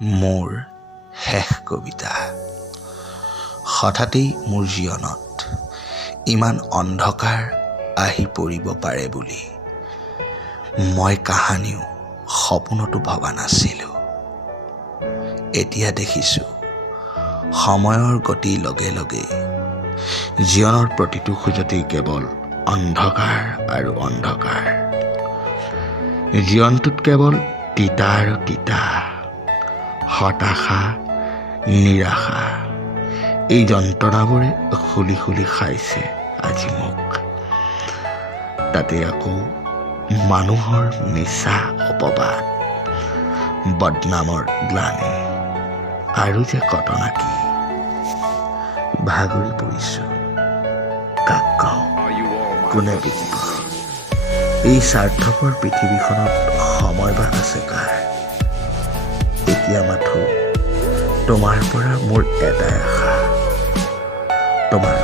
মোৰ শেষ কবিতা। হঠাতেই মোৰ জীৱনত ইমান অন্ধকাৰ আহি পৰিব পাৰে বুলি মই কাহানিও সপোনতো ভবা নাছিলোঁ। এতিয়া দেখিছোঁ সময়ৰ গতিৰ লগে লগে জীৱনৰ প্ৰতিটো খোজতেই কেৱল অন্ধকাৰ আৰু অন্ধকাৰ। জীৱনটোত কেৱল তিতা আৰু তিতা, হতাশা, নিৰাশা, এই যন্ত্ৰণাবোৰে খুলি খুলি খাইছে আজি মোক। তাতে আকৌ মানুহৰ মিছা অপবাদ, বদনামৰ গ্লানি আৰু যে কটনা কি। ভাগৰি পৰিছোঁ, কাক কওঁ, কোনে বুজিব? এই স্বাৰ্থপৰ পৃথিৱীখনত সময় বা আছে কাৰ? এতিয়া মাথো তোমাৰ পৰা মোৰ এটাই আশা, তোমাৰ